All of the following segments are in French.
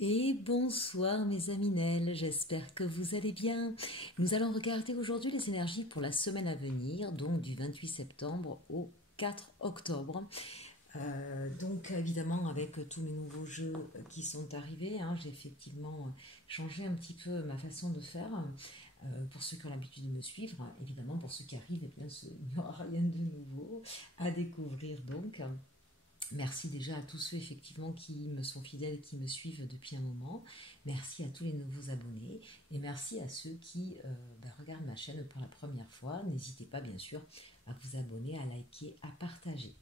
Et bonsoir mes amis Nel, j'espère que vous allez bien. Nous allons regarder aujourd'hui les énergies pour la semaine à venir, donc du 28 septembre au 4 octobre. Donc évidemment avec tous mes nouveaux jeux qui sont arrivés, hein, j'ai effectivement changé un petit peu ma façon de faire. Pour ceux qui ont l'habitude de me suivre, évidemment pour ceux qui arrivent, eh bien, il n'y aura rien de nouveau à découvrir donc. Merci déjà à tous ceux effectivement qui me sont fidèles et qui me suivent depuis un moment. Merci à tous les nouveaux abonnés et merci à ceux qui regardent ma chaîne pour la première fois. N'hésitez pas bien sûr à vous abonner, à liker, à partager.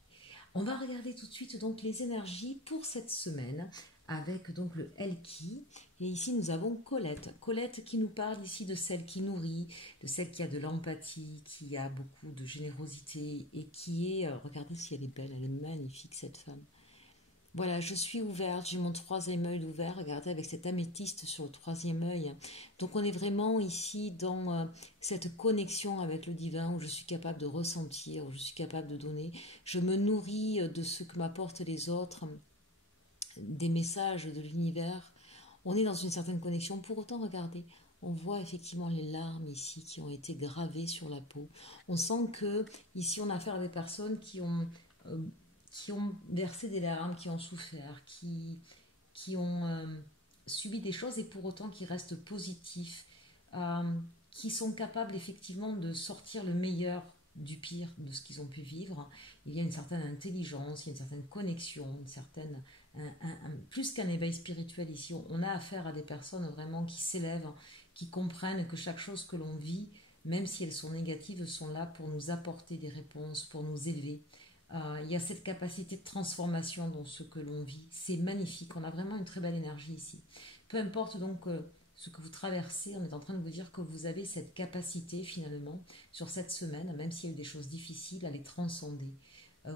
On va regarder tout de suite donc les énergies pour cette semaine avec donc le Elki. Et ici nous avons Colette. Colette qui nous parle ici de celle qui nourrit, de celle qui a de l'empathie, qui a beaucoup de générosité et qui est, regardez si elle est belle, elle est magnifique cette femme. Voilà, je suis ouverte, j'ai mon troisième œil ouvert, regardez avec cette améthyste sur le troisième œil. Donc on est vraiment ici dans cette connexion avec le divin où je suis capable de ressentir, où je suis capable de donner. Je me nourris de ce que m'apportent les autres, des messages de l'univers. On est dans une certaine connexion. Pour autant, regardez, on voit effectivement les larmes ici qui ont été gravées sur la peau. On sent que ici on a affaire à des personnes qui ont versé des larmes, qui ont souffert, qui ont subi des choses et pour autant qui restent positifs, qui sont capables effectivement de sortir le meilleur du pire de ce qu'ils ont pu vivre. Il y a une certaine intelligence, il y a une certaine connexion, une certaine, plus qu'un éveil spirituel ici. On a affaire à des personnes vraiment qui s'élèvent, qui comprennent que chaque chose que l'on vit, même si elles sont négatives, sont là pour nous apporter des réponses, pour nous élever. Il y a cette capacité de transformation dans ce que l'on vit. C'est magnifique, on a vraiment une très belle énergie ici. Peu importe donc ce que vous traversez, on est en train de vous dire que vous avez cette capacité finalement sur cette semaine, même s'il y a eu des choses difficiles, à les transcender.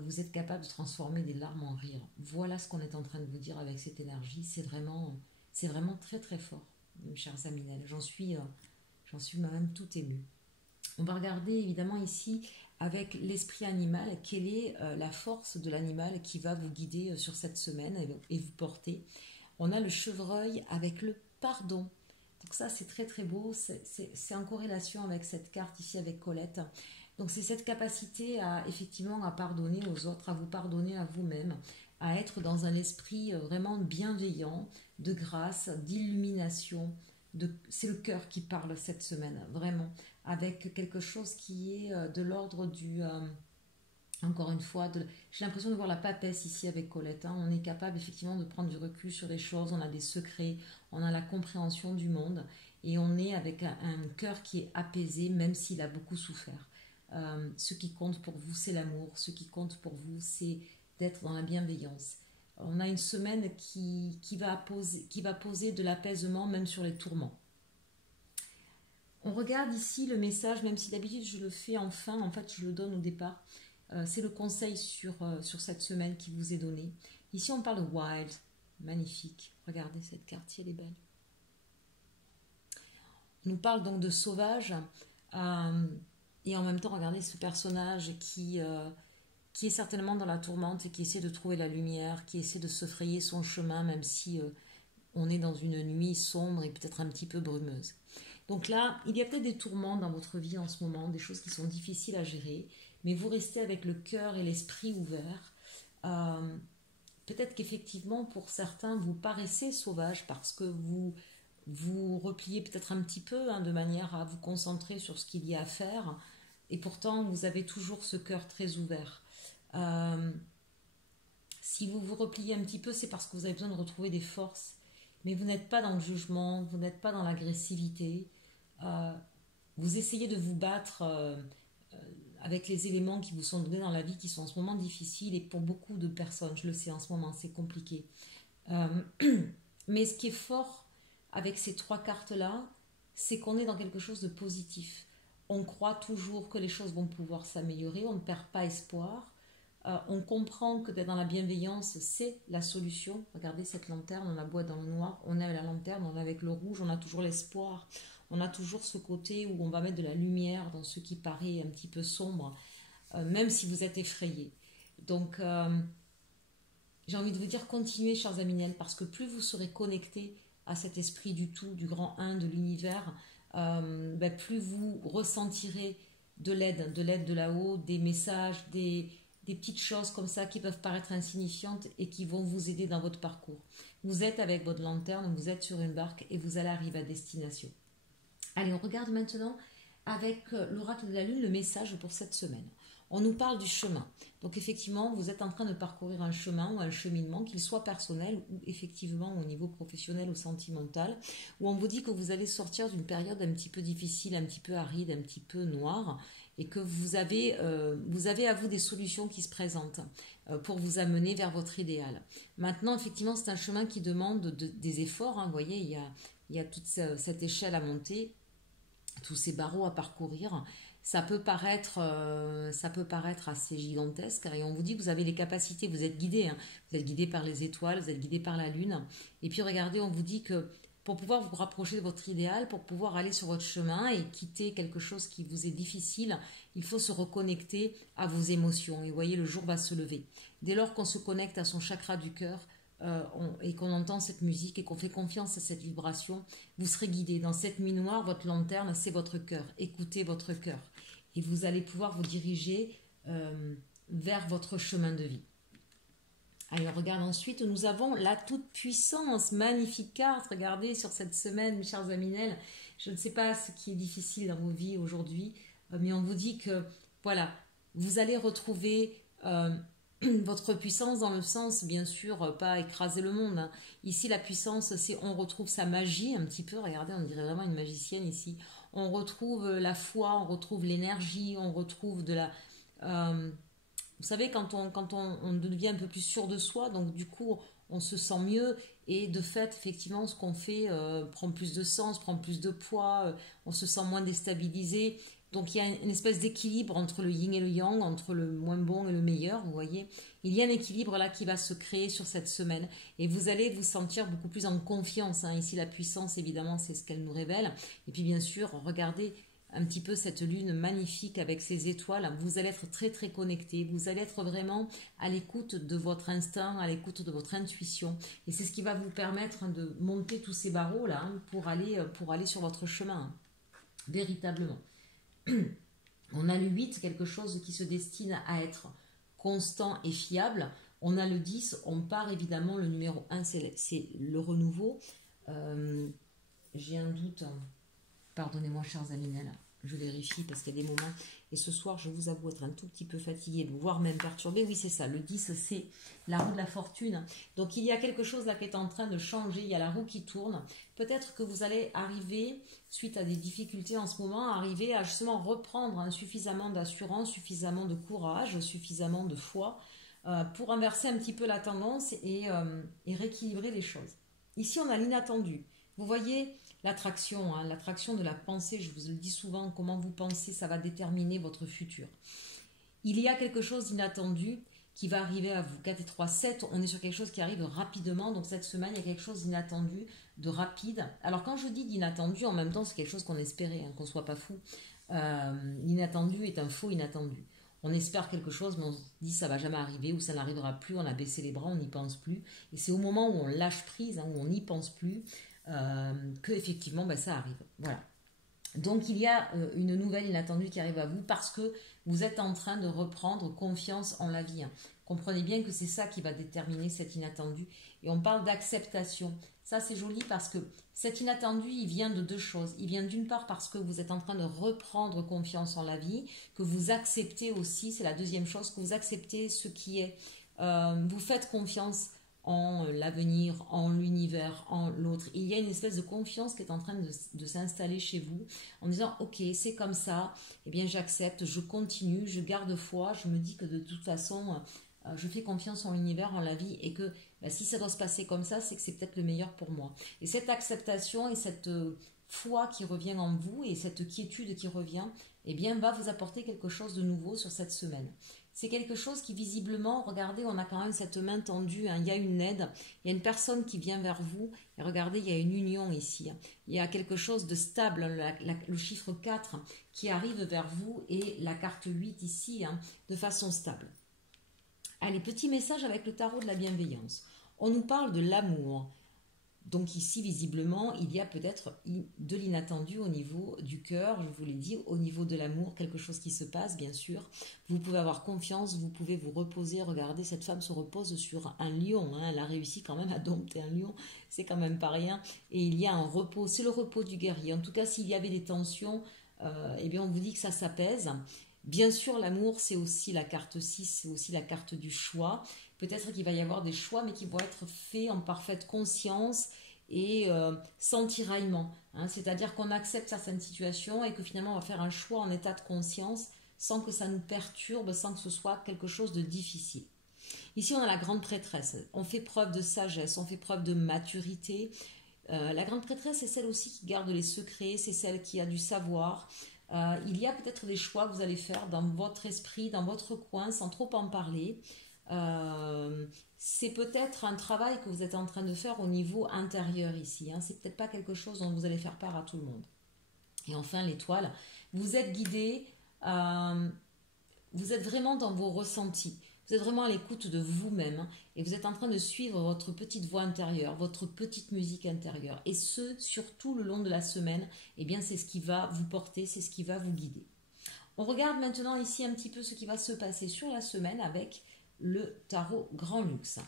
Vous êtes capable de transformer des larmes en rire. Voilà ce qu'on est en train de vous dire avec cette énergie. C'est vraiment très très fort, mes chers amis. J'en suis moi-même tout émue. On va regarder évidemment ici avec l'esprit animal, quelle est la force de l'animal qui va vous guider sur cette semaine et vous porter. On a le chevreuil avec le pardon. Donc ça c'est très très beau, c'est en corrélation avec cette carte ici avec Colette. Donc c'est cette capacité à effectivement à pardonner aux autres, à vous pardonner à vous-même, à être dans un esprit vraiment bienveillant, de grâce, d'illumination. C'est le cœur qui parle cette semaine, vraiment, avec quelque chose qui est de l'ordre du... encore une fois, j'ai l'impression de voir la papesse ici avec Colette. Hein. On est capable effectivement de prendre du recul sur les choses, on a des secrets, on a la compréhension du monde et on est avec un cœur qui est apaisé même s'il a beaucoup souffert. Ce qui compte pour vous, c'est l'amour. Ce qui compte pour vous, c'est d'être dans la bienveillance. On a une semaine qui va poser de l'apaisement même sur les tourments. On regarde ici le message, même si d'habitude je le fais en fait je le donne au départ. C'est le conseil sur cette semaine qui vous est donné. Ici on parle de wild, magnifique. Regardez cette carte, si elle est belle. On nous parle donc de sauvage. Et en même temps, regardez ce personnage qui est certainement dans la tourmente et qui essaie de trouver la lumière, qui essaie de se frayer son chemin, même si on est dans une nuit sombre et peut-être un petit peu brumeuse. Donc là, il y a peut-être des tourments dans votre vie en ce moment, des choses qui sont difficiles à gérer, mais vous restez avec le cœur et l'esprit ouverts. Peut-être qu'effectivement, pour certains, vous paraissez sauvage parce que vous repliez peut-être un petit peu, hein, de manière à vous concentrer sur ce qu'il y a à faire, et pourtant, vous avez toujours ce cœur très ouvert. Si vous vous repliez un petit peu, c'est parce que vous avez besoin de retrouver des forces, mais vous n'êtes pas dans le jugement, vous n'êtes pas dans l'agressivité. Euh, vous essayez de vous battre avec les éléments qui vous sont donnés dans la vie qui sont en ce moment difficiles et pour beaucoup de personnes, je le sais en ce moment, c'est compliqué. Euh, mais ce qui est fort avec ces trois cartes-là, c'est qu'on est dans quelque chose de positif. On croit toujours que les choses vont pouvoir s'améliorer, on ne perd pas espoir. On comprend que d'être dans la bienveillance, c'est la solution. Regardez cette lanterne, on a beau être dans le noir, on est avec la lanterne, on est avec le rouge, on a toujours l'espoir. On a toujours ce côté où on va mettre de la lumière dans ce qui paraît un petit peu sombre, même si vous êtes effrayé. Donc, j'ai envie de vous dire, continuez, chers Aminel, parce que plus vous serez connectés à cet esprit du tout, du grand un, de l'univers, plus vous ressentirez de l'aide de là-haut, des messages, des petites choses comme ça qui peuvent paraître insignifiantes et qui vont vous aider dans votre parcours. Vous êtes avec votre lanterne, vous êtes sur une barque et vous allez arriver à destination. Allez, on regarde maintenant avec l'oracle de la Lune le message pour cette semaine. On nous parle du chemin. Donc effectivement, vous êtes en train de parcourir un chemin ou un cheminement, qu'il soit personnel ou effectivement au niveau professionnel ou sentimental, où on vous dit que vous allez sortir d'une période un petit peu difficile, un petit peu aride, un petit peu noire, et que vous avez à vous des solutions qui se présentent pour vous amener vers votre idéal. Maintenant, effectivement, c'est un chemin qui demande des efforts. Hein. Vous voyez, il y a toute cette échelle à monter, tous ces barreaux à parcourir. Ça peut paraître assez gigantesque et on vous dit que vous avez les capacités, vous êtes guidé, hein. Vous êtes guidé par les étoiles, vous êtes guidé par la lune. Et puis regardez, on vous dit que pour pouvoir vous rapprocher de votre idéal, pour pouvoir aller sur votre chemin et quitter quelque chose qui vous est difficile, il faut se reconnecter à vos émotions. Et vous voyez, le jour va se lever. Dès lors qu'on se connecte à son chakra du cœur, et qu'on entend cette musique et qu'on fait confiance à cette vibration, vous serez guidé. Dans cette nuit noire, votre lanterne, c'est votre cœur. Écoutez votre cœur. Et vous allez pouvoir vous diriger vers votre chemin de vie. Allez, on regarde ensuite. Nous avons la toute-puissance. Magnifique carte. Regardez sur cette semaine, mes chers Aminel. Je ne sais pas ce qui est difficile dans vos vies aujourd'hui, mais on vous dit que, voilà, vous allez retrouver votre puissance dans le sens, bien sûr, pas écraser le monde. Hein. Ici, la puissance, c'est on retrouve sa magie un petit peu. Regardez, on dirait vraiment une magicienne ici. On retrouve la foi, on retrouve l'énergie, on retrouve de la... vous savez, quand on devient un peu plus sûr de soi, donc du coup, on se sent mieux. Et de fait, effectivement, ce qu'on fait prend plus de sens, prend plus de poids, on se sent moins déstabilisé. Donc il y a une espèce d'équilibre entre le yin et le yang, entre le moins bon et le meilleur, vous voyez. Il y a un équilibre là qui va se créer sur cette semaine et vous allez vous sentir beaucoup plus en confiance. Hein. Ici, la puissance, évidemment, c'est ce qu'elle nous révèle. Et puis bien sûr, regardez un petit peu cette lune magnifique avec ses étoiles. Vous allez être très très connecté. Vous allez être vraiment à l'écoute de votre instinct, à l'écoute de votre intuition. Et c'est ce qui va vous permettre de monter tous ces barreaux là hein, pour aller sur votre chemin. Hein. Véritablement. On a le 8, quelque chose qui se destine à être constant et fiable. On a le 10, on part évidemment, le numéro 1, c'est le renouveau. J'ai un doute, pardonnez-moi chers Aminel, je vérifie parce qu'il y a des moments, et ce soir je vous avoue être un tout petit peu fatiguée, voire même perturbée. Oui c'est ça, le 10 c'est la roue de la fortune. Donc il y a quelque chose là qui est en train de changer, il y a la roue qui tourne. Peut-être que vous allez arriver, suite à des difficultés en ce moment, arriver à justement reprendre hein, suffisamment d'assurance, suffisamment de courage, suffisamment de foi pour inverser un petit peu la tendance et rééquilibrer les choses. Ici on a l'inattendu. Vous voyez l'attraction, hein, l'attraction de la pensée, je vous le dis souvent, comment vous pensez, ça va déterminer votre futur. Il y a quelque chose d'inattendu qui va arriver à vous. 4 et 3, 7, on est sur quelque chose qui arrive rapidement, donc cette semaine, il y a quelque chose d'inattendu, de rapide. Alors quand je dis d'inattendu, en même temps, c'est quelque chose qu'on espérait, hein, qu'on ne soit pas fou. L'inattendu est un faux inattendu. On espère quelque chose, mais on se dit ça va jamais arriver ou ça n'arrivera plus, on a baissé les bras, on n'y pense plus. Et c'est au moment où on lâche prise, hein, où on n'y pense plus, que effectivement ça arrive. Voilà. Donc il y a une nouvelle inattendue qui arrive à vous parce que vous êtes en train de reprendre confiance en la vie. Hein. Comprenez bien que c'est ça qui va déterminer cet inattendu. Et on parle d'acceptation. Ça c'est joli parce que cet inattendu il vient de deux choses. Il vient d'une part parce que vous êtes en train de reprendre confiance en la vie, que vous acceptez aussi, c'est la deuxième chose, que vous acceptez ce qui est. Vous faites confiance en l'avenir, en l'univers, en l'autre. Il y a une espèce de confiance qui est en train de s'installer chez vous en disant ok c'est comme ça, eh bien j'accepte, je continue, je garde foi, je me dis que de toute façon je fais confiance en l'univers, en la vie et que si ça doit se passer comme ça, c'est que c'est peut-être le meilleur pour moi. Et cette acceptation et cette foi qui revient en vous et cette quiétude qui revient, eh bien va vous apporter quelque chose de nouveau sur cette semaine. C'est quelque chose qui visiblement, regardez, on a quand même cette main tendue, hein, il y a une aide, il y a une personne qui vient vers vous, et regardez, il y a une union ici, hein. Il y a quelque chose de stable, le chiffre 4 qui arrive vers vous et la carte 8 ici, hein, de façon stable. Allez, petit message avec le tarot de la bienveillance. On nous parle de l'amour. Donc ici, visiblement, il y a peut-être de l'inattendu au niveau du cœur, je vous l'ai dit, au niveau de l'amour, quelque chose qui se passe, bien sûr. Vous pouvez avoir confiance, vous pouvez vous reposer. Regardez, cette femme se repose sur un lion. Hein. Elle a réussi quand même à dompter un lion, c'est quand même pas rien. Et il y a un repos, c'est le repos du guerrier. En tout cas, s'il y avait des tensions, eh bien, on vous dit que ça s'apaise. Bien sûr, l'amour, c'est aussi la carte 6, c'est aussi la carte du choix. Peut-être qu'il va y avoir des choix, mais qui vont être faits en parfaite conscience et sans tiraillement. Hein. C'est-à-dire qu'on accepte certaines situations et que finalement on va faire un choix en état de conscience sans que ça nous perturbe, sans que ce soit quelque chose de difficile. Ici, on a la grande prêtresse. On fait preuve de sagesse, on fait preuve de maturité. La grande prêtresse, c'est celle aussi qui garde les secrets, c'est celle qui a du savoir. Il y a peut-être des choix que vous allez faire dans votre esprit, dans votre coin, sans trop en parler. C'est peut-être un travail que vous êtes en train de faire au niveau intérieur ici. Hein. C'est peut-être pas quelque chose dont vous allez faire part à tout le monde. Et enfin, l'étoile, vous êtes guidé, vous êtes vraiment dans vos ressentis. Vous êtes vraiment à l'écoute de vous-même hein, et vous êtes en train de suivre votre petite voix intérieure, votre petite musique intérieure. Et ce, surtout le long de la semaine, eh bien, c'est ce qui va vous porter, c'est ce qui va vous guider. On regarde maintenant ici un petit peu ce qui va se passer sur la semaine avec le tarot Grand Luxe.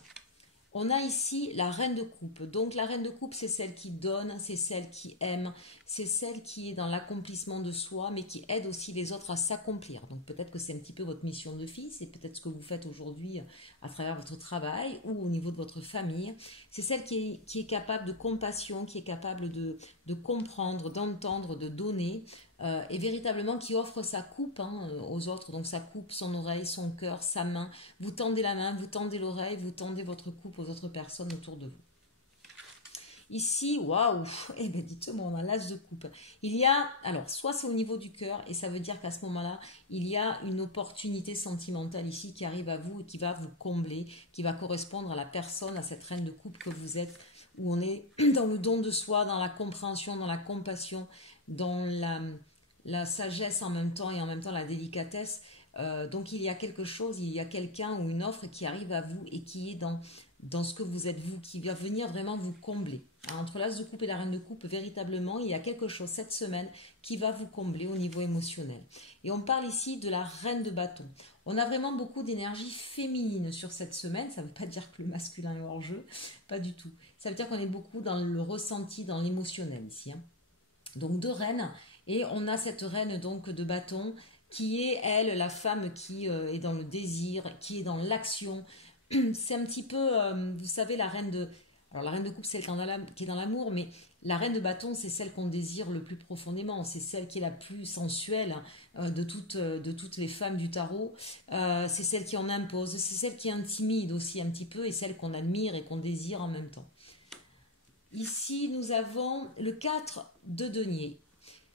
On a ici la reine de coupe. Donc la reine de coupe, c'est celle qui donne, c'est celle qui aime, c'est celle qui est dans l'accomplissement de soi, mais qui aide aussi les autres à s'accomplir. Donc peut-être que c'est un petit peu votre mission de vie, c'est peut-être ce que vous faites aujourd'hui à travers votre travail ou au niveau de votre famille. C'est celle qui est capable de compassion, qui est capable de comprendre, d'entendre, de donner, et véritablement qui offre sa coupe hein, aux autres. Donc sa coupe, son oreille, son cœur, sa main. Vous tendez la main, vous tendez l'oreille, vous tendez votre coupe aux autres personnes autour de vous. Ici, waouh, eh bien dites-moi, on a l'as de coupe. Il y a, alors, soit c'est au niveau du cœur, et ça veut dire qu'à ce moment-là, il y a une opportunité sentimentale ici qui arrive à vous et qui va vous combler, qui va correspondre à la personne, à cette reine de coupe que vous êtes, où on est dans le don de soi, dans la compréhension, dans la compassion, dans la sagesse en même temps et en même temps la délicatesse. Donc il y a quelque chose, il y a quelqu'un ou une offre qui arrive à vous et qui est dans ce que vous êtes vous, qui va venir vraiment vous combler. Alors, entre l'as de coupe et la reine de coupe, véritablement, il y a quelque chose cette semaine qui va vous combler au niveau émotionnel. Et on parle ici de la reine de bâton. On a vraiment beaucoup d'énergie féminine sur cette semaine. Ça ne veut pas dire que le masculin est hors jeu, pas du tout. Ça veut dire qu'on est beaucoup dans le ressenti, dans l'émotionnel ici. Hein. Donc deux reines, et on a cette reine donc de bâton qui est, elle, la femme qui est dans le désir, qui est dans l'action. C'est un petit peu, vous savez, la reine de... Alors la reine de coupe, c'est celle qui est dans l'amour, mais la reine de bâton, c'est celle qu'on désire le plus profondément. C'est celle qui est la plus sensuelle de toutes les femmes du tarot. C'est celle qui en impose, c'est celle qui intimide aussi un petit peu et celle qu'on admire et qu'on désire en même temps. Ici, nous avons le 4 de denier.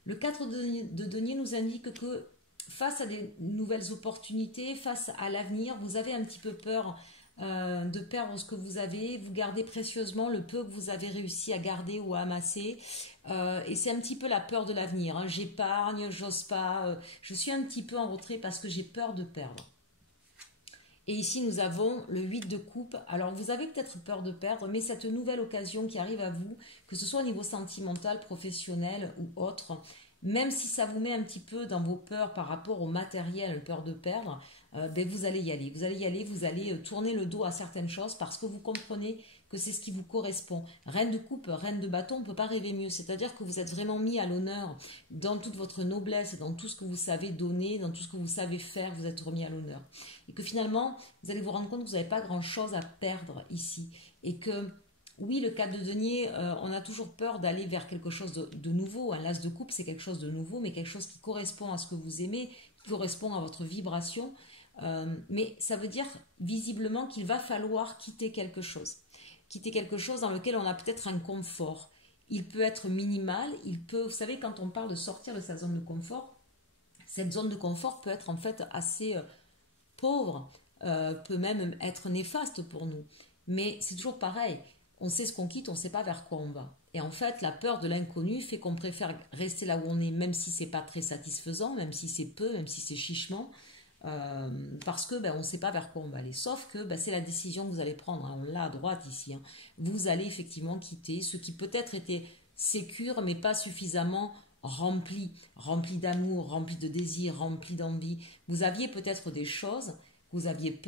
Le 4 de denier nous indique que face à des nouvelles opportunités, face à l'avenir, vous avez un petit peu peur de perdre ce que vous avez. Vous gardez précieusement le peu que vous avez réussi à garder ou à amasser. Et c'est un petit peu la peur de l'avenir. Hein. J'épargne, j'ose pas. Je suis un petit peu en retrait parce que j'ai peur de perdre. Et ici, nous avons le 8 de coupe. Alors, vous avez peut-être peur de perdre, mais cette nouvelle occasion qui arrive à vous, que ce soit au niveau sentimental, professionnel ou autre, même si ça vous met un petit peu dans vos peurs par rapport au matériel, peur de perdre, ben vous allez y aller. Vous allez y aller, vous allez tourner le dos à certaines choses parce que vous comprenez que c'est ce qui vous correspond. Reine de coupe, reine de bâton, on ne peut pas rêver mieux. C'est-à-dire que vous êtes vraiment mis à l'honneur dans toute votre noblesse, dans tout ce que vous savez donner, dans tout ce que vous savez faire, vous êtes remis à l'honneur. Et que finalement, vous allez vous rendre compte que vous n'avez pas grand-chose à perdre ici. Et que, oui, le 4 de denier, on a toujours peur d'aller vers quelque chose de nouveau. Un l'as de coupe, c'est quelque chose de nouveau, mais quelque chose qui correspond à ce que vous aimez, qui correspond à votre vibration. Mais ça veut dire visiblement qu'il va falloir quitter quelque chose. Quitter quelque chose dans lequel on a peut-être un confort. Il peut être minimal, il peut, vous savez, quand on parle de sortir de sa zone de confort, cette zone de confort peut être en fait assez pauvre, peut même être néfaste pour nous. Mais c'est toujours pareil, on sait ce qu'on quitte, on ne sait pas vers quoi on va. Et en fait, la peur de l'inconnu fait qu'on préfère rester là où on est, même si c'est pas très satisfaisant, même si c'est peu, même si c'est chichement. parce que on ne sait pas vers quoi on va aller. Sauf que c'est la décision que vous allez prendre, hein. On l'a à droite ici, hein. Vous allez effectivement quitter ce qui peut-être était sécure, mais pas suffisamment rempli d'amour, rempli de désir, rempli d'envie. Vous aviez peut-être des choses que vous aviez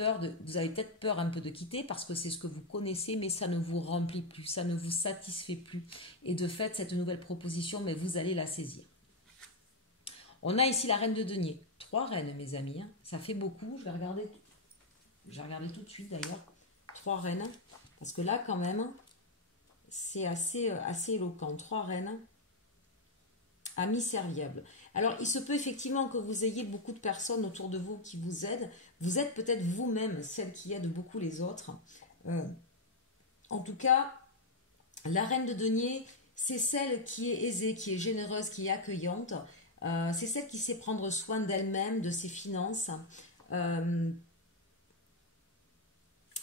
vous avez peut-être peur un peu de quitter parce que c'est ce que vous connaissez, mais ça ne vous remplit plus, ça ne vous satisfait plus. Et de fait, cette nouvelle proposition, mais vous allez la saisir. On a ici la reine de denier. 3 reines, mes amis, hein. Ça fait beaucoup. Je vais regarder tout de suite d'ailleurs. 3 reines. Parce que là, quand même, c'est assez éloquent. 3 reines. Amis serviables. Alors, il se peut effectivement que vous ayez beaucoup de personnes autour de vous qui vous aident. Vous êtes peut-être vous-même celle qui aide beaucoup les autres. En tout cas, la reine de denier, c'est celle qui est aisée, qui est généreuse, qui est accueillante. C'est celle qui sait prendre soin d'elle-même, de ses finances.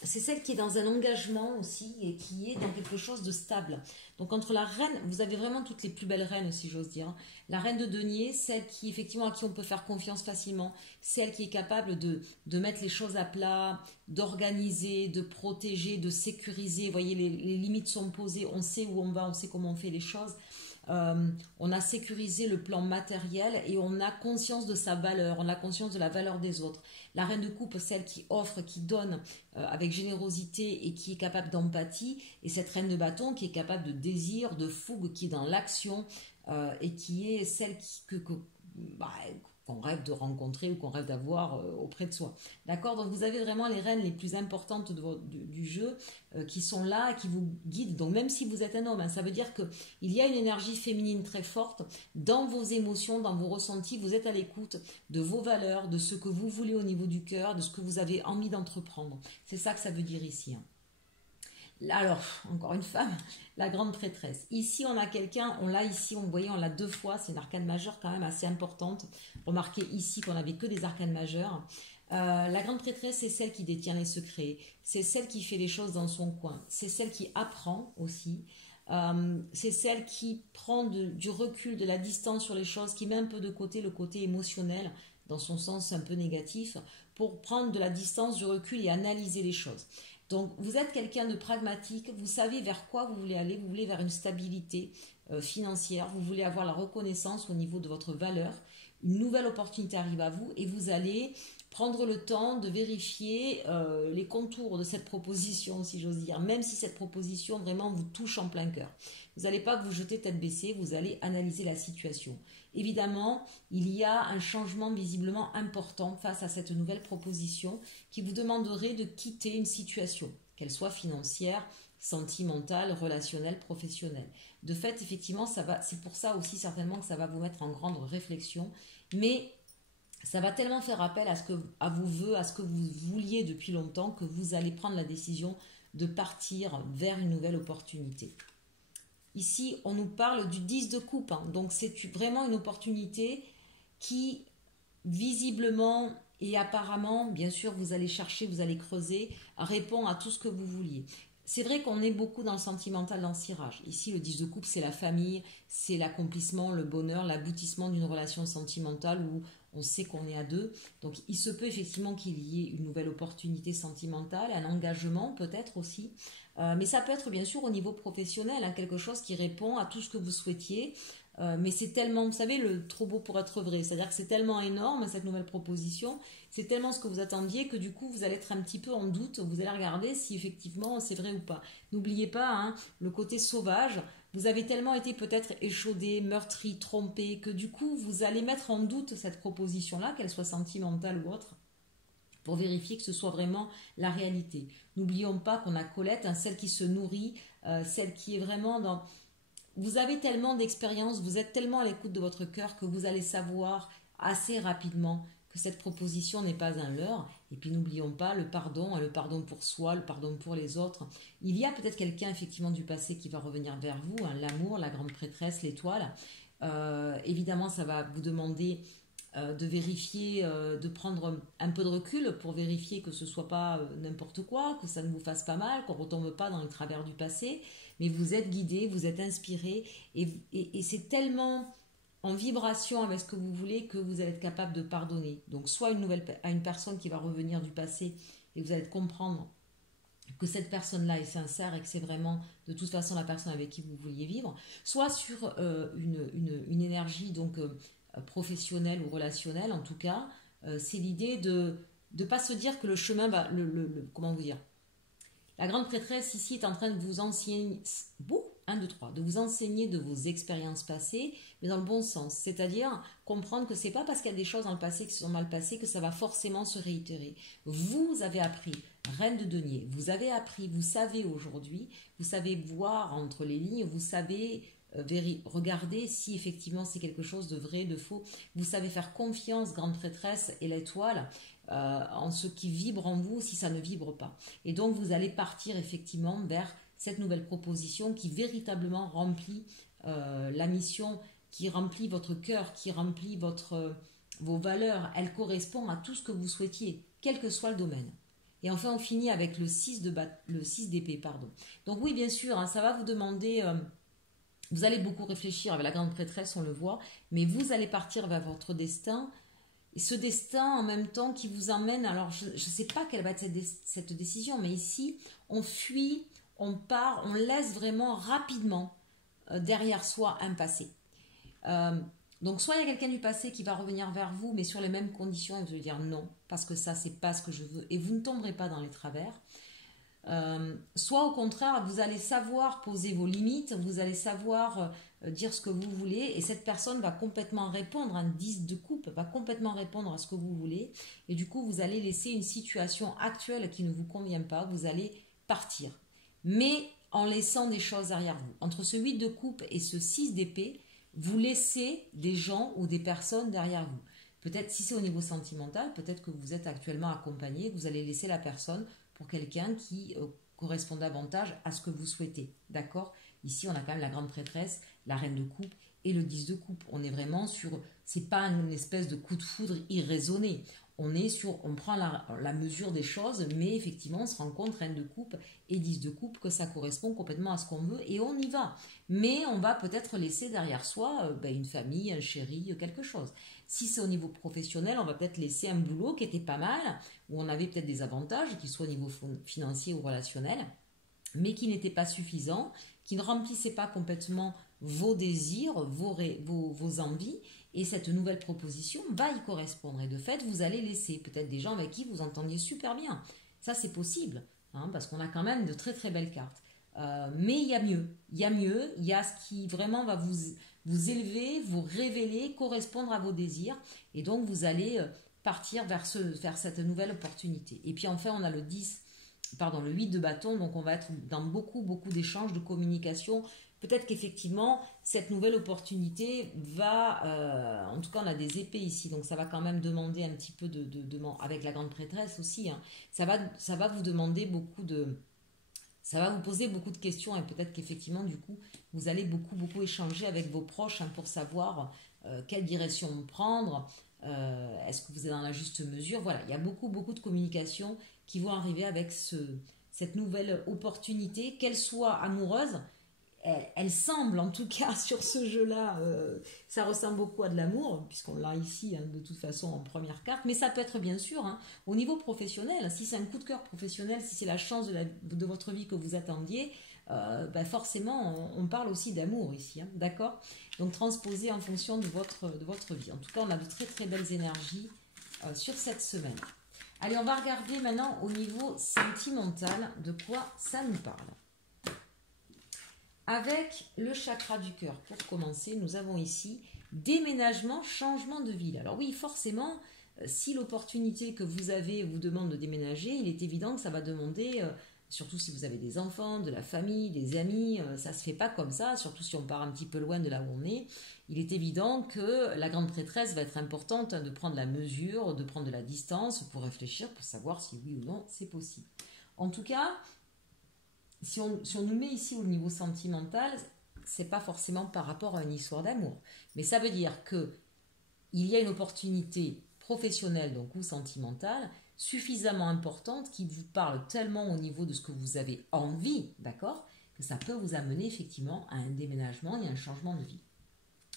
C'est celle qui est dans un engagement aussi et qui est dans quelque chose de stable. Donc entre la reine, vous avez vraiment toutes les plus belles reines, si j'ose dire. La reine de denier, celle qui effectivement à qui on peut faire confiance facilement, celle qui est capable de mettre les choses à plat, d'organiser, de protéger, de sécuriser. Vous voyez, les limites sont posées, on sait où on va, on sait comment on fait les choses. On a sécurisé le plan matériel et on a conscience de sa valeur, on a conscience de la valeur des autres. La reine de coupe, celle qui offre, qui donne avec générosité et qui est capable d'empathie, et cette reine de bâton qui est capable de désir, de fougue, qui est dans l'action et qui est celle qu'on rêve de rencontrer ou qu'on rêve d'avoir auprès de soi. D'accord? Donc vous avez vraiment les reines les plus importantes du jeu qui sont là, qui vous guident. Donc même si vous êtes un homme, hein, ça veut dire qu'il y a une énergie féminine très forte dans vos émotions, dans vos ressentis. Vous êtes à l'écoute de vos valeurs, de ce que vous voulez au niveau du cœur, de ce que vous avez envie d'entreprendre. C'est ça que ça veut dire ici, hein. Alors, encore une femme, la grande prêtresse. Ici, on a quelqu'un, on l'a ici, on l'a 2 fois, c'est une arcane majeure quand même assez importante. Remarquez ici qu'on n'avait que des arcanes majeures. La grande prêtresse, c'est celle qui détient les secrets, c'est celle qui fait les choses dans son coin, c'est celle qui apprend aussi, c'est celle qui prend du recul, de la distance sur les choses, qui met un peu de côté le côté émotionnel, dans son sens un peu négatif, pour prendre de la distance, du recul et analyser les choses. Donc, vous êtes quelqu'un de pragmatique, vous savez vers quoi vous voulez aller, vous voulez vers une stabilité financière, vous voulez avoir la reconnaissance au niveau de votre valeur, une nouvelle opportunité arrive à vous et vous allez prendre le temps de vérifier les contours de cette proposition, si j'ose dire, même si cette proposition vraiment vous touche en plein cœur. Vous n'allez pas vous jeter tête baissée, vous allez analyser la situation. Évidemment, il y a un changement visiblement important face à cette nouvelle proposition qui vous demanderait de quitter une situation, qu'elle soit financière, sentimentale, relationnelle, professionnelle. De fait, effectivement, c'est pour ça aussi certainement que ça va vous mettre en grande réflexion, mais ça va tellement faire appel à vos vœux, à ce que vous vouliez depuis longtemps, que vous allez prendre la décision de partir vers une nouvelle opportunité. Ici, on nous parle du 10 de coupe, hein. Donc c'est vraiment une opportunité qui, visiblement et apparemment, bien sûr, vous allez chercher, vous allez creuser, répond à tout ce que vous vouliez. C'est vrai qu'on est beaucoup dans le sentimental, dans le cirage. Ici, le 10 de coupe, c'est la famille, c'est l'accomplissement, le bonheur, l'aboutissement d'une relation sentimentale où on sait qu'on est à 2. Donc, il se peut effectivement qu'il y ait une nouvelle opportunité sentimentale, un engagement peut-être aussi. Mais ça peut être bien sûr au niveau professionnel, hein, quelque chose qui répond à tout ce que vous souhaitiez. Mais c'est tellement, vous savez, le trop beau pour être vrai. C'est-à-dire que c'est tellement énorme, cette nouvelle proposition, c'est tellement ce que vous attendiez que du coup, vous allez être un petit peu en doute. Vous allez regarder si effectivement c'est vrai ou pas. N'oubliez pas, hein, le côté sauvage. Vous avez tellement été peut-être échaudé, meurtri, trompé, que du coup, vous allez mettre en doute cette proposition-là, qu'elle soit sentimentale ou autre, pour vérifier que ce soit vraiment la réalité. N'oublions pas qu'on a Colette, hein, celle qui se nourrit, celle qui est vraiment dans... Vous avez tellement d'expérience, vous êtes tellement à l'écoute de votre cœur que vous allez savoir assez rapidement que cette proposition n'est pas un leurre. Et puis n'oublions pas le pardon pour soi, le pardon pour les autres. Il y a peut-être quelqu'un effectivement du passé qui va revenir vers vous, hein, l'amour, la grande prêtresse, l'étoile. Évidemment, ça va vous demander de vérifier, de prendre un peu de recul pour vérifier que ce ne soit pas n'importe quoi, que ça ne vous fasse pas mal, qu'on ne retombe pas dans les travers du passé. Mais vous êtes guidé, vous êtes inspiré et c'est tellement en vibration avec ce que vous voulez, que vous allez être capable de pardonner. Donc soit à une personne qui va revenir du passé et vous allez comprendre que cette personne-là est sincère et que c'est vraiment de toute façon la personne avec qui vous vouliez vivre, soit sur une énergie donc professionnelle ou relationnelle en tout cas, c'est l'idée de ne pas se dire que le chemin va, comment vous dire, la grande prêtresse ici est en train de vous enseigner, de vous enseigner de vos expériences passées, mais dans le bon sens. C'est-à-dire comprendre que c'est pas parce qu'il y a des choses dans le passé qui se sont mal passées que ça va forcément se réitérer. Vous avez appris, reine de denier, vous avez appris, vous savez aujourd'hui, vous savez voir entre les lignes, vous savez regarder si effectivement c'est quelque chose de vrai, de faux. Vous savez faire confiance, grande prêtresse et l'étoile, en ce qui vibre en vous si ça ne vibre pas. Et donc vous allez partir effectivement vers cette nouvelle proposition qui véritablement remplit la mission, qui remplit votre cœur, qui remplit vos valeurs. Elle correspond à tout ce que vous souhaitiez, quel que soit le domaine. Et enfin, on finit avec le 6 d'épée, pardon. Donc oui, bien sûr, hein, ça va vous demander... vous allez beaucoup réfléchir avec la grande prêtresse, on le voit, mais vous allez partir vers votre destin. Et ce destin, en même temps, qui vous emmène... Alors, je ne sais pas quelle va être cette décision, mais ici, on fuit, on part, on laisse vraiment rapidement derrière soi un passé. Donc, soit il y a quelqu'un du passé qui va revenir vers vous, mais sur les mêmes conditions, et vous allez dire non, parce que ça, c'est pas ce que je veux, et vous ne tomberez pas dans les travers. Soit au contraire, vous allez savoir poser vos limites, vous allez savoir dire ce que vous voulez, et cette personne va complètement répondre, un 10 de coupe va complètement répondre à ce que vous voulez, et du coup vous allez laisser une situation actuelle qui ne vous convient pas, vous allez partir, mais en laissant des choses derrière vous. Entre ce 8 de coupe et ce 6 d'épée, vous laissez des gens ou des personnes derrière vous. Peut-être si c'est au niveau sentimental, peut-être que vous êtes actuellement accompagné, vous allez laisser la personne pour quelqu'un qui correspond davantage à ce que vous souhaitez. D'accord? Ici, on a quand même la grande prêtresse, la reine de coupe et le 10 de coupe. On est vraiment sur... C'est pas une espèce de coup de foudre irraisonné. On prend la mesure des choses, mais effectivement, on se rend compte, reine de coupe et 10 de coupe, que ça correspond complètement à ce qu'on veut et on y va. Mais on va peut-être laisser derrière soi une famille, un chéri, quelque chose. Si c'est au niveau professionnel, on va peut-être laisser un boulot qui était pas mal, où on avait peut-être des avantages, qu'ils soient au niveau financier ou relationnel, mais qui n'étaient pas suffisants, qui ne remplissaient pas complètement vos désirs, vos envies, et cette nouvelle proposition va y correspondre. Et de fait, vous allez laisser peut-être des gens avec qui vous entendiez super bien. Ça, c'est possible, hein, parce qu'on a quand même de très très belles cartes. Mais il y a mieux. Il y a ce qui vraiment va vous élever, vous révéler, correspondre à vos désirs. Et donc, vous allez partir vers cette nouvelle opportunité. Et puis enfin, on a le 8 de bâton. Donc, on va être dans beaucoup, beaucoup d'échanges, de communication. Peut-être qu'effectivement, cette nouvelle opportunité va... en tout cas, on a des épées ici. Donc, ça va quand même demander un petit peu avec la grande prêtresse aussi. Hein, ça va vous demander beaucoup de... Ça va vous poser beaucoup de questions et peut-être qu'effectivement, du coup, vous allez beaucoup, beaucoup échanger avec vos proches pour savoir quelle direction prendre. Est-ce que vous êtes dans la juste mesure? Voilà, il y a beaucoup, beaucoup de communications qui vont arriver avec cette nouvelle opportunité, qu'elle soit amoureuse. Elle semble, en tout cas, sur ce jeu-là, ça ressemble beaucoup à de l'amour, puisqu'on l'a ici, hein, de toute façon, en première carte. Mais ça peut être, bien sûr, hein, au niveau professionnel, si c'est un coup de cœur professionnel, si c'est la chance de votre vie que vous attendiez, forcément, on parle aussi d'amour ici, hein, d'accord? Donc, transposé en fonction de votre vie. En tout cas, on a de très, très belles énergies sur cette semaine. Allez, on va regarder maintenant au niveau sentimental de quoi ça nous parle. Avec le chakra du cœur, pour commencer, nous avons ici déménagement, changement de ville. Alors oui, forcément, si l'opportunité que vous avez vous demande de déménager, il est évident que ça va demander, surtout si vous avez des enfants, de la famille, des amis, ça ne se fait pas comme ça, surtout si on part un petit peu loin de là où on est. Il est évident que la grande prêtresse va être importante, hein, de prendre la mesure, de prendre de la distance pour réfléchir, pour savoir si oui ou non c'est possible. En tout cas, si on nous met ici au niveau sentimental, c'est pas forcément par rapport à une histoire d'amour. Mais ça veut dire qu'il y a une opportunité professionnelle donc, ou sentimentale suffisamment importante qui vous parle tellement au niveau de ce que vous avez envie, d'accord, que ça peut vous amener effectivement à un déménagement et un changement de vie.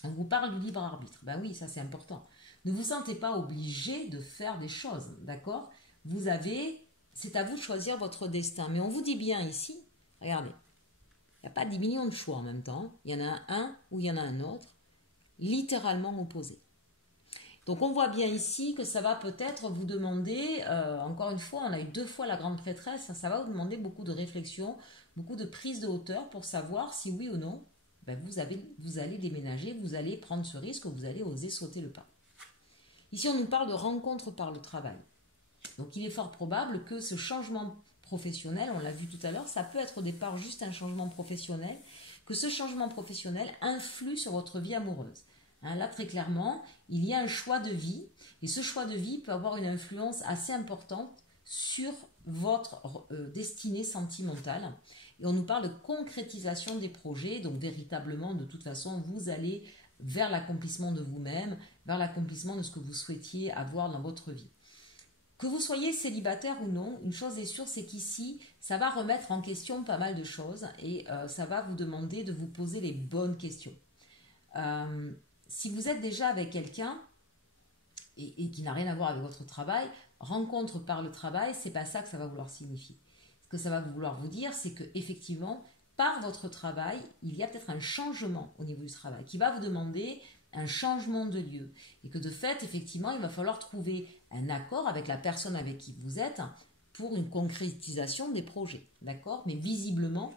On vous parle du libre arbitre. Ben oui, ça c'est important. Ne vous sentez pas obligé de faire des choses, d'accord? C'est à vous de choisir votre destin. Mais on vous dit bien ici, regardez, il n'y a pas 10 millions de choix en même temps. Il y en a un ou il y en a un autre, littéralement opposé. Donc on voit bien ici que ça va peut-être vous demander, encore une fois, on a eu 2 fois la grande prêtresse, ça va vous demander beaucoup de réflexion, beaucoup de prise de hauteur pour savoir si oui ou non, ben vous allez déménager, vous allez prendre ce risque, vous allez oser sauter le pas. Ici on nous parle de rencontre par le travail. Donc il est fort probable que ce changement professionnel, on l'a vu tout à l'heure, ça peut être au départ juste un changement professionnel, que ce changement professionnel influe sur votre vie amoureuse. Là, très clairement, il y a un choix de vie et ce choix de vie peut avoir une influence assez importante sur votre destinée sentimentale. Et on nous parle de concrétisation des projets, donc véritablement, de toute façon, vous allez vers l'accomplissement de vous-même, vers l'accomplissement de ce que vous souhaitiez avoir dans votre vie. Que vous soyez célibataire ou non, une chose est sûre, c'est qu'ici, ça va remettre en question pas mal de choses et ça va vous demander de vous poser les bonnes questions. Si vous êtes déjà avec quelqu'un et qui n'a rien à voir avec votre travail, rencontre par le travail, c'est pas ça que ça va vouloir signifier. Ce que ça va vouloir vous dire, c'est que effectivement, par votre travail, il y a peut-être un changement au niveau du travail qui va vous demander un changement de lieu et que de fait, effectivement, il va falloir trouver un accord avec la personne avec qui vous êtes pour une concrétisation des projets, d'accord? Mais visiblement,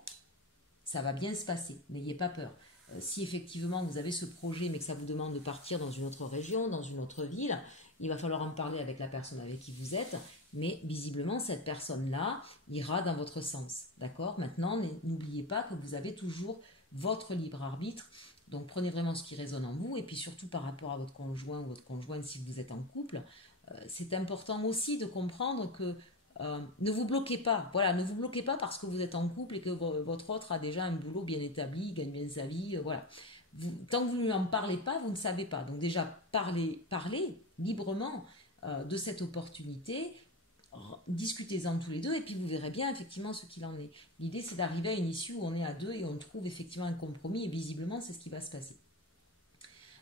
ça va bien se passer, n'ayez pas peur. Si effectivement vous avez ce projet mais que ça vous demande de partir dans une autre région, dans une autre ville, il va falloir en parler avec la personne avec qui vous êtes, mais visiblement cette personne-là ira dans votre sens, d'accord? Maintenant, n'oubliez pas que vous avez toujours votre libre arbitre, donc prenez vraiment ce qui résonne en vous, et puis surtout par rapport à votre conjoint ou votre conjointe si vous êtes en couple, c'est important aussi de comprendre que ne vous bloquez pas, voilà, ne vous bloquez pas parce que vous êtes en couple et que votre autre a déjà un boulot bien établi, gagne bien sa vie, voilà. Tant que vous ne lui en parlez pas, vous ne savez pas. Donc déjà, parlez librement de cette opportunité, discutez-en tous les deux et puis vous verrez bien effectivement ce qu'il en est. L'idée, c'est d'arriver à une issue où on est à deux et on trouve effectivement un compromis et visiblement, c'est ce qui va se passer.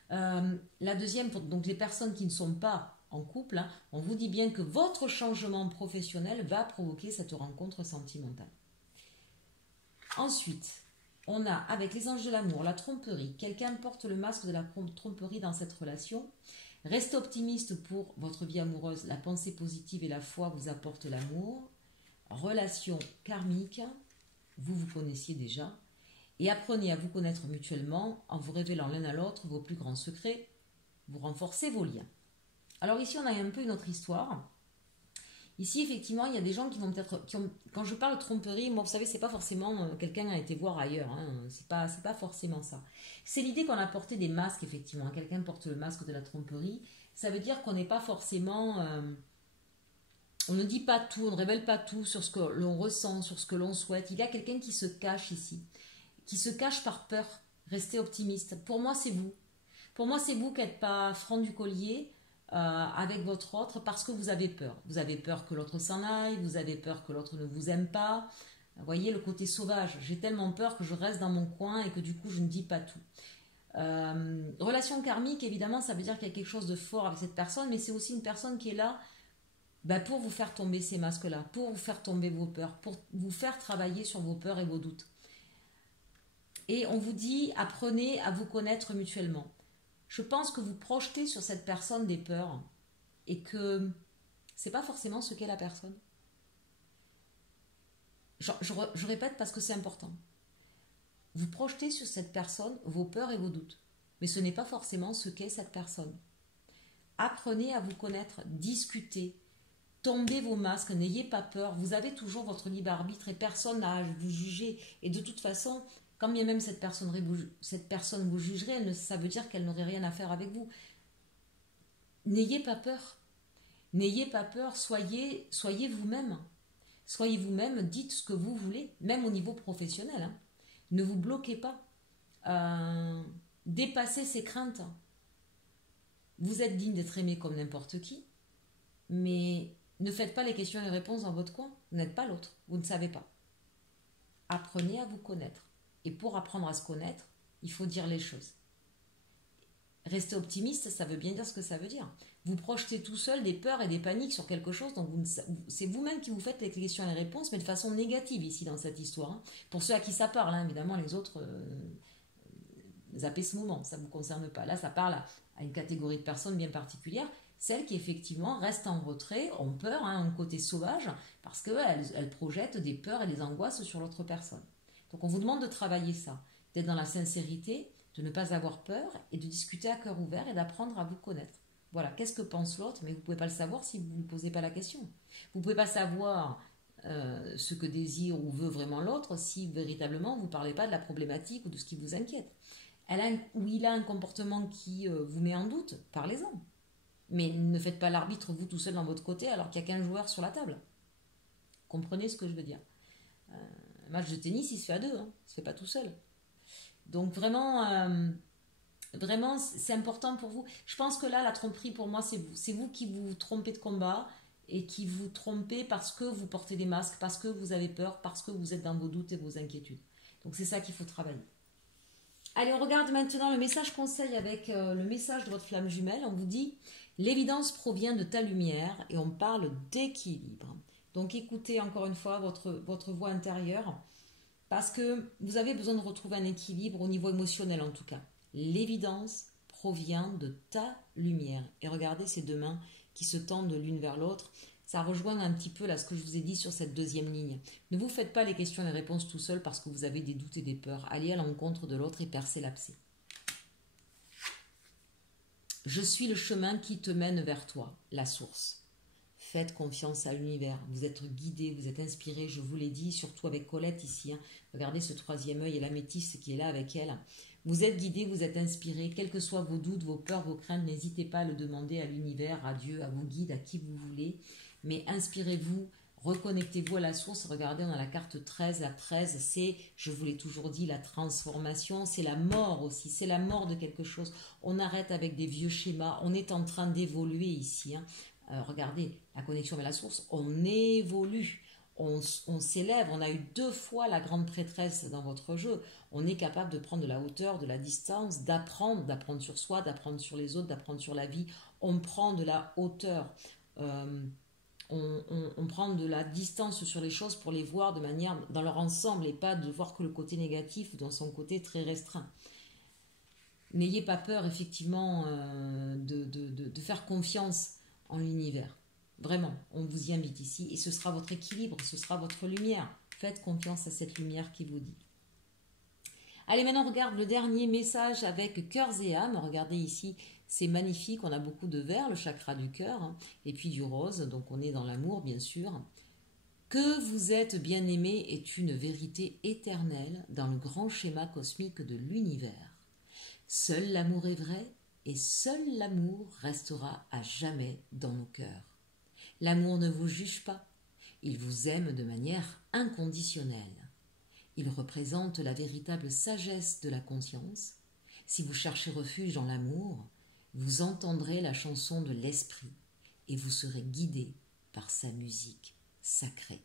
La deuxième, donc les personnes qui ne sont pas en couple, on vous dit bien que votre changement professionnel va provoquer cette rencontre sentimentale. Ensuite, on a avec les anges de l'amour, la tromperie. Quelqu'un porte le masque de la tromperie dans cette relation. Restez optimiste pour votre vie amoureuse. La pensée positive et la foi vous apportent l'amour. Relation karmique, vous vous connaissiez déjà. Et apprenez à vous connaître mutuellement en vous révélant l'un à l'autre vos plus grands secrets. Vous renforcez vos liens. Alors ici, on a un peu une autre histoire. Ici, effectivement, il y a des gens qui vont peut-être... quand je parle de tromperie, moi, vous savez, c'est pas forcément quelqu'un a été voir ailleurs. C'est pas forcément ça. C'est l'idée qu'on a porté des masques, effectivement. Quelqu'un porte le masque de la tromperie. Ça veut dire qu'on n'est pas forcément... on ne dit pas tout, on ne révèle pas tout sur ce que l'on ressent, sur ce que l'on souhaite. Il y a quelqu'un qui se cache ici. Qui se cache par peur. Restez optimiste. Pour moi, c'est vous. Pour moi, c'est vous qui n'êtes pas franc du collier avec votre autre parce que vous avez peur. Vous avez peur que l'autre s'en aille, vous avez peur que l'autre ne vous aime pas. Vous voyez le côté sauvage. J'ai tellement peur que je reste dans mon coin et que du coup, je ne dis pas tout. Relation karmique, évidemment, ça veut dire qu'il y a quelque chose de fort avec cette personne, mais c'est aussi une personne qui est là pour vous faire tomber ces masques-là, pour vous faire tomber vos peurs, pour vous faire travailler sur vos peurs et vos doutes. Et on vous dit, apprenez à vous connaître mutuellement. Je pense que vous projetez sur cette personne des peurs et que c'est pas forcément ce qu'est la personne. Je répète parce que c'est important. Vous projetez sur cette personne vos peurs et vos doutes, mais ce n'est pas forcément ce qu'est cette personne. Apprenez à vous connaître, discutez, tombez vos masques, n'ayez pas peur. Vous avez toujours votre libre arbitre et personne n'a à vous juger. Et de toute façon, quand bien même cette personne vous jugerait, ça veut dire qu'elle n'aurait rien à faire avec vous. N'ayez pas peur. N'ayez pas peur, soyez vous-même. Soyez vous-même, dites ce que vous voulez, même au niveau professionnel. Ne vous bloquez pas. Dépassez ces craintes. Vous êtes digne d'être aimé comme n'importe qui, mais ne faites pas les questions et les réponses dans votre coin. Vous n'êtes pas l'autre, vous ne savez pas. Apprenez à vous connaître. Et pour apprendre à se connaître, il faut dire les choses. Rester optimiste, ça veut bien dire ce que ça veut dire. Vous projetez tout seul des peurs et des paniques sur quelque chose, donc c'est vous-même qui vous faites les questions et les réponses, mais de façon négative ici dans cette histoire. Hein. Pour ceux à qui ça parle, hein, évidemment, les autres, zappez ce moment, ça ne vous concerne pas. Là, ça parle à une catégorie de personnes bien particulière, celles qui effectivement restent en retrait, ont peur, hein, un côté sauvage, parce qu'elles projettent des peurs et des angoisses sur l'autre personne. Donc on vous demande de travailler ça, d'être dans la sincérité, de ne pas avoir peur et de discuter à cœur ouvert et d'apprendre à vous connaître. Voilà, qu'est-ce que pense l'autre, mais vous ne pouvez pas le savoir si vous ne lui posez pas la question. Vous ne pouvez pas savoir ce que désire ou veut vraiment l'autre si véritablement vous ne parlez pas de la problématique ou de ce qui vous inquiète. Ou il a un comportement qui vous met en doute, parlez-en. Mais ne faites pas l'arbitre vous tout seul dans votre côté alors qu'il y a qu'un joueur sur la table. Comprenez ce que je veux dire. Un match de tennis, il se fait à deux, hein, il ne se fait pas tout seul. Donc vraiment, c'est important pour vous. Je pense que là, la tromperie pour moi, c'est vous. C'est vous qui vous trompez de combat et qui vous trompez parce que vous portez des masques, parce que vous avez peur, parce que vous êtes dans vos doutes et vos inquiétudes. Donc c'est ça qu'il faut travailler. Allez, on regarde maintenant le message conseil avec le message de votre flamme jumelle. On vous dit « L'évidence provient de ta lumière » et on parle d'équilibre. Donc écoutez encore une fois votre voix intérieure parce que vous avez besoin de retrouver un équilibre au niveau émotionnel en tout cas. L'évidence provient de ta lumière. Et regardez ces deux mains qui se tendent l'une vers l'autre. Ça rejoint un petit peu là ce que je vous ai dit sur cette deuxième ligne. Ne vous faites pas les questions et les réponses tout seul parce que vous avez des doutes et des peurs. Allez à l'encontre de l'autre et percez l'abcès. Je suis le chemin qui te mène vers toi, la source. Faites confiance à l'univers. Vous êtes guidé, vous êtes inspiré, je vous l'ai dit, surtout avec Colette ici. Hein. Regardez ce troisième œil et la métisse qui est là avec elle. Vous êtes guidé, vous êtes inspiré, quels que soient vos doutes, vos peurs, vos craintes, n'hésitez pas à le demander à l'univers, à Dieu, à vos guides, à qui vous voulez. Mais inspirez-vous, reconnectez-vous à la source. Regardez, on a la carte 13. La 13, c'est, je vous l'ai toujours dit, la transformation. C'est la mort aussi, c'est la mort de quelque chose. On arrête avec des vieux schémas. On est en train d'évoluer ici. Hein. Regardez, la connexion avec la source, on évolue. On s'élève, on a eu 2 fois la grande prêtresse dans votre jeu. On est capable de prendre de la hauteur, de la distance, d'apprendre sur soi, d'apprendre sur les autres, d'apprendre sur la vie. On prend de la hauteur. On prend de la distance sur les choses pour les voir de manière dans leur ensemble et pas de voir que le côté négatif dans son côté très restreint. N'ayez pas peur effectivement de faire confiance en l'univers. Vraiment, on vous y invite ici et ce sera votre équilibre, ce sera votre lumière. Faites confiance à cette lumière qui vous dit. Allez, maintenant on regarde le dernier message avec cœurs et âmes. Regardez ici, c'est magnifique, on a beaucoup de vert, le chakra du cœur, hein, et puis du rose, donc on est dans l'amour bien sûr. Que vous êtes bien-aimé est une vérité éternelle dans le grand schéma cosmique de l'univers. Seul l'amour est vrai et seul l'amour restera à jamais dans nos cœurs. L'amour ne vous juge pas, il vous aime de manière inconditionnelle. Il représente la véritable sagesse de la conscience. Si vous cherchez refuge dans l'amour, vous entendrez la chanson de l'esprit et vous serez guidé par sa musique sacrée.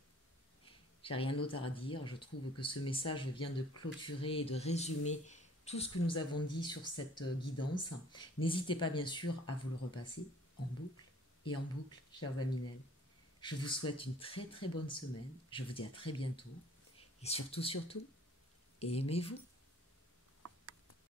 J'ai rien d'autre à dire, je trouve que ce message vient de clôturer et de résumer tout ce que nous avons dit sur cette guidance. N'hésitez pas bien sûr à vous le repasser en boucle et en boucle, chers Aminel. Je vous souhaite une très très bonne semaine, je vous dis à très bientôt et surtout, aimez-vous.